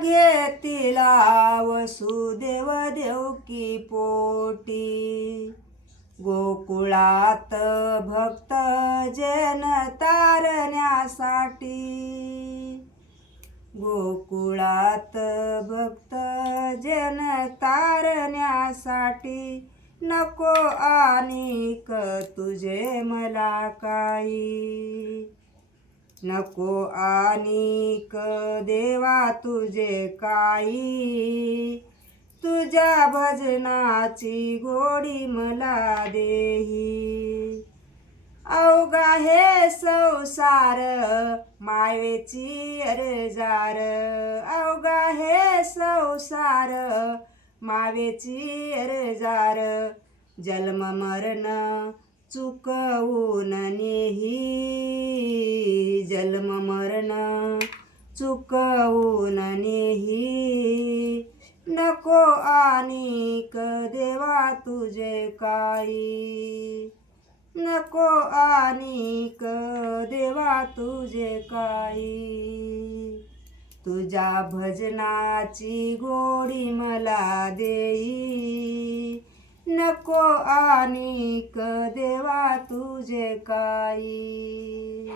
घेतिला वसुदेव देवकी पोटी गोकुळात भक्त जन तारण्यासाठी गोकुळात भक्त जन तारण्यासाठी नको आणिक तुझे मला काही नको आणिक देवा तुझे काही तुझ्या भजनाची गोडी मला देही अवघा हे संसार मायेची अरजार अवघा हे संसार मायेची अरजार जन्म मरण चुकवून नेही जन्म मरण चुकवून नेही नको आणिक देवा तुझे काही नको आणिक देवा तुझे काही तुझ्या भजनाची गोडी मला देई नको आणिक देवा तुझे काही